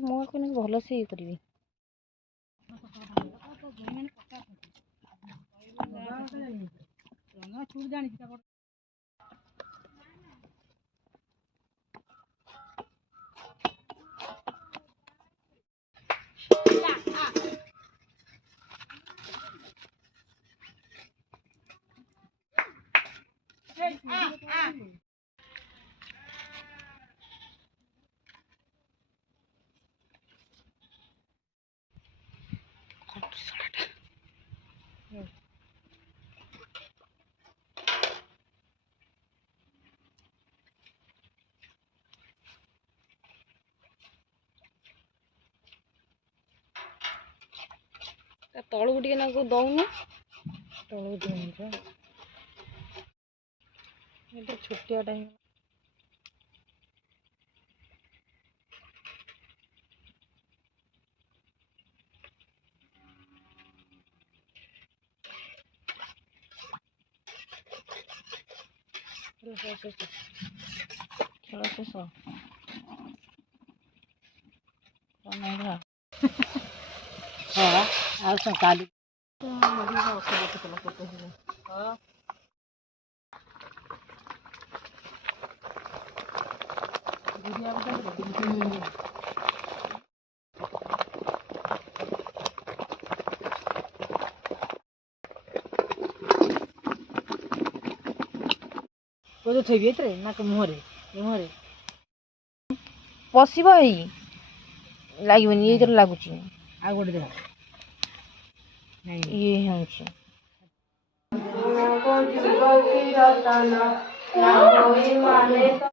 ମୁଁ ଆକୁ ଭଲସେ ଇଏ କରିବି। ତଳକୁ ଟିକେ ନାକୁ ଦଉନୁ, ତଳକୁ ଦିଅ ଏଟା ଛୋଟିଆଟା ହିଁ। ଖେଳ ଶେଷ। ହଁ ଆଉ କାଲି ଥୋଇବି ଏଥିରେ ନା ମୁହଁରେ ମୁହଁରେ ପଶିବ ଏଇ ଲାଗିବନି, ଏଇଥିରେ ଲାଗୁଛି। ଆଉ ଗୋଟେ ଦେବା ଇଏ ହେଉଛି জীবকী রতন না হই মানে